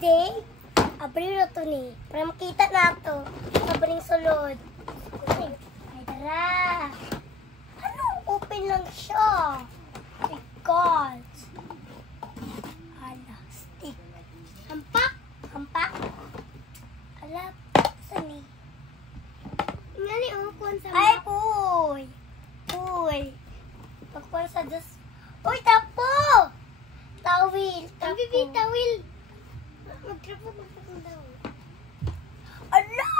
day, abri na to ni. Para makita na to. Abring sulod. Ay, tara. Ano? Open lang siya. Oh my God. Ala, stick. Hampak. Hampak. Ala, saan ni? Ngali, kuwan sa ay, puy. Puy. Pagkuwan sa dos. Uy, tapo! Tawil. Tapo. Tawil. Magtrapo kung daw. Ala!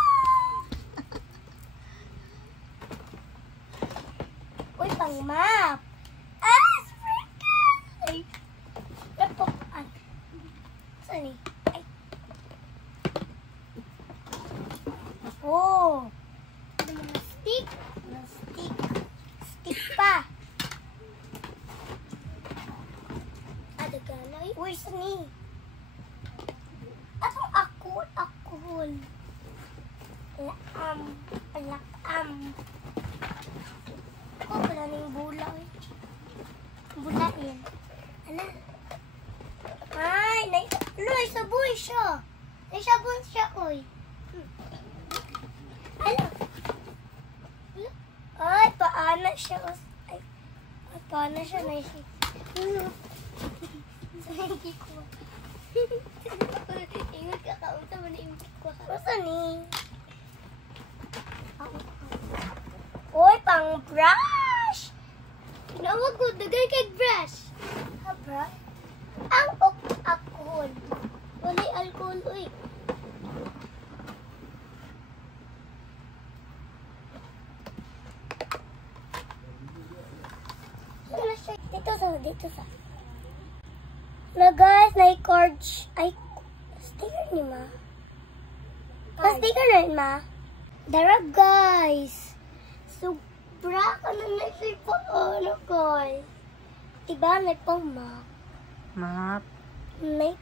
Uy, pang map. Ah, sprinkle! Ay. Napapaan. Saan ni? Ay. Oh. Stick. Stick. Stick pa. Adagalay. Uy, saan ni? Atong akul. Laam. Oh, wala na yung bula eh. Bulain. Ala. Ay, may sabon siya. May sabon siya, oy. Ala. Ay, paana siya. Ay, paana siya na siya. Hindi ko. Ingat ka kaunta mo na ingat ko. Masa ni? Uy, pang brush! Nawag ko, dagay kay brush. Ha, brush? Ang alcohol. Wala alcohol, uy. Dito sa. Na guys, na-cord. Ay, sticker ni ma. Sticker na rin ma. Dara guys. Sobra ka na naisipo. Ano guys? Diba may pang map? Map. May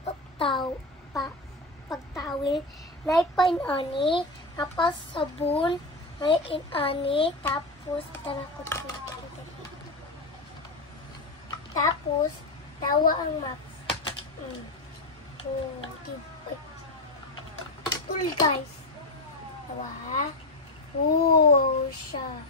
pagtawil. May painani. Tapos sabon. May inani. Tapos tarakot. Tapos tawa ang maps. Oh, tool guys. Tawa ha. Oh, siya.